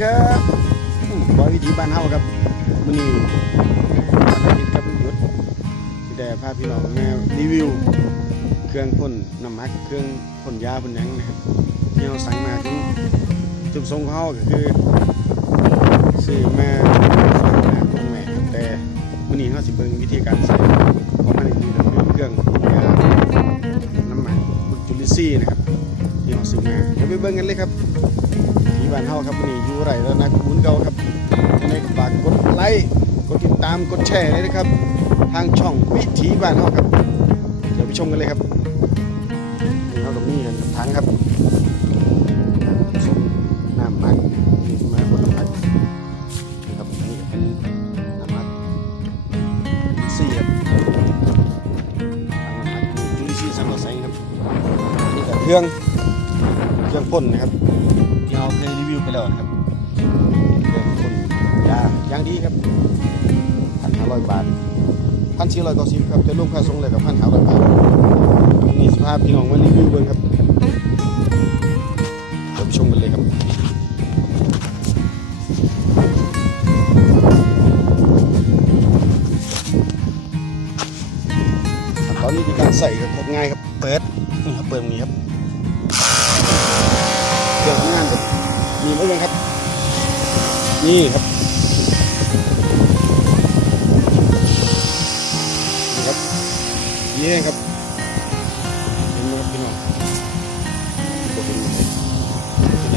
ครับบอยวิถีบ้านเฮาครับมื้อนี้วันอาทิตย์ครับหยุดสิได้พาพี่น้องมารีวิว เครื่องพ่นน้ำมักเครื่องพ่นยาพ่นหยังนะครับที่เราสั่งมาถึงจุดปรงค์ของเฮาก็คือซื้อมาฝากน้ำตรงแม่แต่มื้อนี้เฮาสิเบิ่งวิธีการใส่ของมันอีกทีก็คือเครื่องพ่นยาน้ำมักบึกจุลินทรีย์นะครับที่เราซื้อมาเดี๋ยวไปเบิ่งกันเลยครับ บ้านเฮาครับวันนี้อยู่ไรแล้วนะคุณเก่าครับยังไงฝากกดไลค์กดติดตามกดแชร์เลยนะครับ ทางช่องวิถีบ้านเฮาครับ เดี๋ยวไปชมกันเลยครับเฮากับนี่กันถังครับผสมน้ำมักนี่มาคนน้ำมักนี่ครับนนี้น้ำมักสี่ครับถังน้ำมักจุลินทรีย์สังเคราะห์แสงครับนนี้ก็เครื่องเครื่องพ่นนะครับ ไปแล้วนะครับเครื่องพ่นยาอย่างดีครับพันห้าร้อยบาทพันสี่ร้อยเก้าสิบครับจะรวมค่าส่งเลยกับพันห้าร้อยบาทนี่สภาพพี่น้องมารีวิวเบิ่งครับเดี๋ยวไปชมกันเลยครับตอนนี้มีการใส่ครับง่ายครับเปิดนี่ครับเปิดนี้ครับเครื่องทำงานแบบ มีไหมยังครับ นี่ครับนี่ครับนี่เองครับเห็นไหมครับพี่น้องโอ้เห็นไหมไหน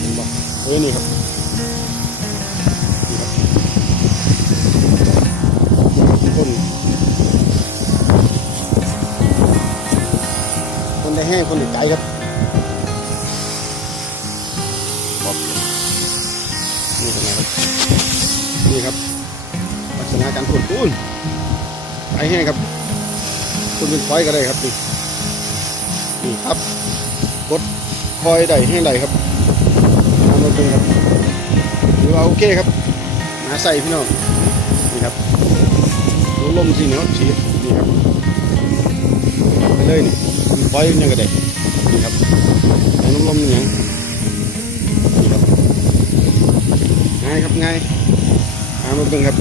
เห็นบ่เฮ้ยนี่ครับนี่ครับต้นคนได้แห้งคนได้ใจครับ นี่ครับลักษณะการขนปูนไปแห้งครับคุณเป็นไฟก็ได้ครับนี่นี่ครับกดคอยได้แห้งได้ครับทำมาเป็นครับหรือว่าโอเคครับมาใส่พี่น้องนี่ครับดูลมสิเนาะฉีดนี่ครับไปเลยนี่มีไฟยังก็ได้นี่ครับแต่ลมลมๆอย่างนี่ครับง่ายครับง่าย มาเบิ่งครับ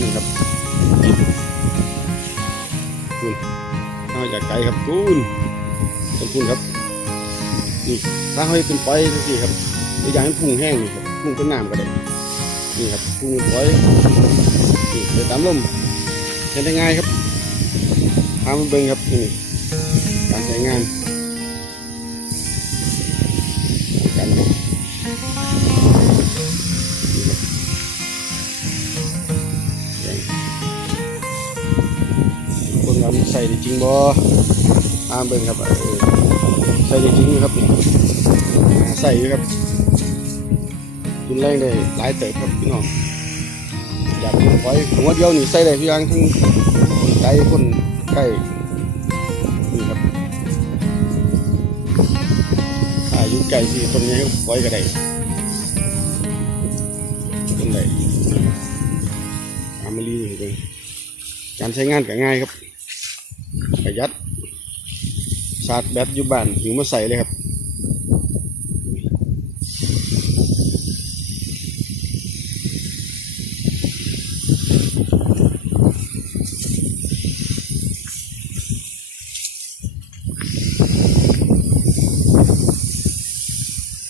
นี่ครับคุณเอาจากไกลครับคุณต้นคุณครับนี่ถ้าให้เป็นปล่อยสักทีครับอีกอย่างให้พุ่งแห้งนี่ครับพุ่งเป็นน้ำก็ได้นี่ครับพุ่งเป็นปล่อยนี่ไปตามลมเห็นได้ง่ายครับพามาเบิ่งครับนี่การใช้งานกันครับ คนเราใส่ได้จริงบ่ตามเบิ่งครับเออใส่ได้จริงอยู่ครับปีใส่ครับรุนแรงได้หลายเติบครับพี่น้องอยากไว้หัวเดียวนี่ใส่ได้ทุกอย่างทั้งคนไกลคนใกล้นี่ครับอายุไก่ที่ต้นนี้ไว้ก็ได้ ต้นไหนอามารีอยู่ตรงการใช้งานก็ง่ายครับ ประหยัดชาร์จแบตอยู่บ้านอยู่มาใส่เลยครับ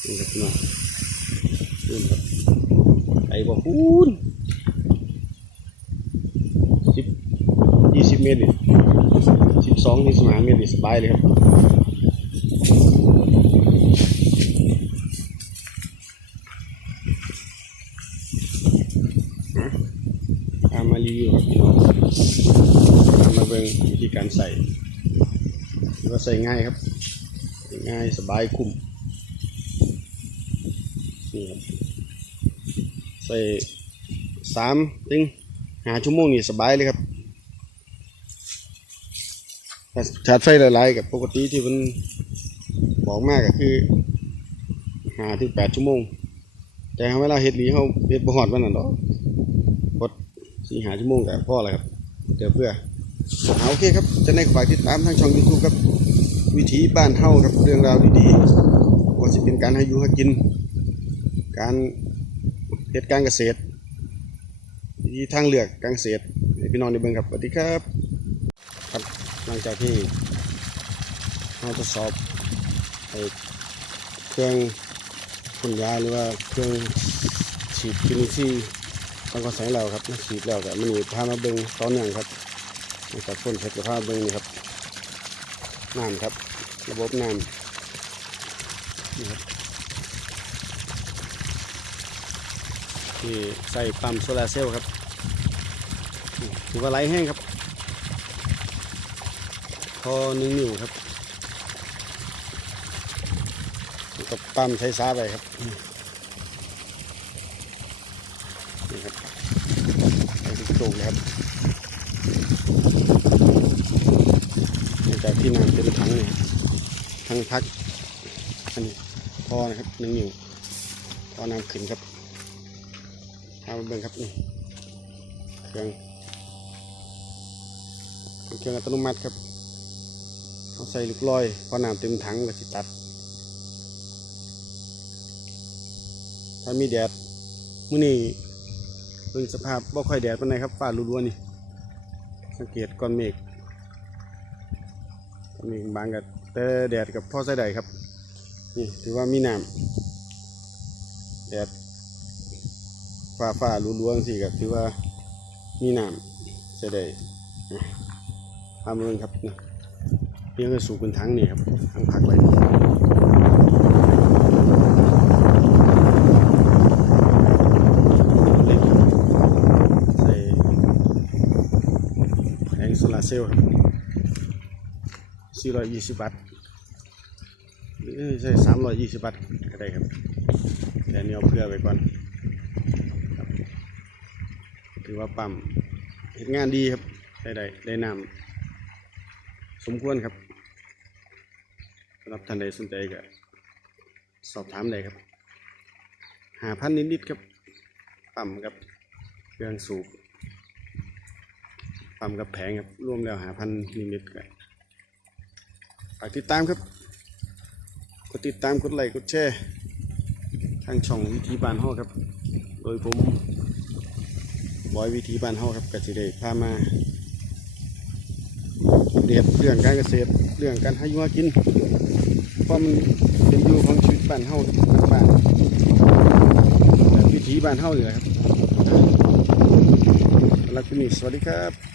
นี่ครับ พี่น้องนี่ครับไก่บอกคูณสิบยี่สิบเมตรสิบสองยี่สิบห้าเมตรสบายเลยครับเอามารีวิวกับพี่น้องเอามาเบิ่งวิธีการใส่ก็ใส่ง่ายครับ ง่ายสบายคุ้มนี่ครับ ใส่สามถึงห้าชั่วโมงนี่สบายเลยครับชาร์จไฟหลายๆกับปกติที่มันบอกมากก็คือหาถึงแปดชั่วโมง แต่เวลาเฮ็ดหลีเขาเฮ็ดบ่ฮอดวันนั้นดอกกดสี่หาชั่วโมงกับพ่อแล้วครับเดี๋ยวเพื่อเอาโอเคครับ จะได้ฝากติดตามทางช่อง YouTube ครับ วิถีบ้านเฮาครับเรื่องราวดีๆว่าสิเป็นการให้อยู่ให้กิน การ เหตุการเกษตรวิธีทางเลือกการเกษตรพี่น้องได้เบิ่งครับสวัสดีครับครับหลังจากที่เราทดสอบเครื่องพ่นยาหรือว่าเครื่องฉีดกินซีย์ต้องก็ใส่แล้วครับฉีดแล้วก็มันนี่พามาเบิ่งตอนอย่งครับจากพ่นเสร็จก็พามาเบิ่งนี่ครับน้ำครับ ระบบน้ำนี่ครับ ที่ใส่ปั๊มโซลาร์เซลล์ครับถือว่าไหลแห้งครับ พอหนึ่งนิ้วครับแล้วก็ปั๊มใช้ซ้าไปครับนี่ครับใส่ทุกจุกเลยครับจากที่น้ำเต็มถังเนี่ยทั้งพักอันนี้พอนะครับหนึ่งนิ้วพอน้ำขึ้นครับามเบิ่งครับนี่เครื่องเครื่องอัตโนมัติครับเอาใส่ลูกลอยพอน้ำเต็มถังก็สิตัด ถ้ามีแดดมื้อนี้เพิ่งสภาพบ่ค่อยแดดปานใดครับฟ้ารัวๆนี่ สังเกตก้อนเมฆก้อนเมฆบางกับแต่แดดกับพ่อใส่ได้ครับนี่ถือว่ามีน้ำแดด ฟ้าฟ้ารัวๆสิครับถือว่ามีน้ำใส่ได้อะพามาเบิ่งครับนี่เลี้ยงไปสู่เป็นทั้งนี่ครับทั้งผักเลยเล็กใส่แผงโซลาร์เซลล์ครับ420วัตต์เอ้ยใช่320วัตต์ก็ได้ครับแต่อันนี้เอาเพื่อไว้ก่อน ถือว่าปั๊มเห็นงานดีครับ ได้ได้ได้นำสมควรครับสำหรับท่านใดสนใจก็สอบถามได้ครับ หาพันนิดๆครับปั๊มกับเครื่องสูบปั๊มกับแผงครับรวมแล้วหาพันนิดๆก็ฝากติดตามครับ กดติดตามกดไลค์กดแชร์ทางช่องวิธีบานห้อครับ โดยผม บอยวิธีบ้านห้อครับกสิเดพามาเรียบเรื่องการเกษตรเรื่องการให้อยูหากินเพราะมันเป็นอยู่ของชีวิตบ้านเฮาบ้านแบบวิถีบ้านเฮาเลยครับรักคุณนี้สวัสดีครับ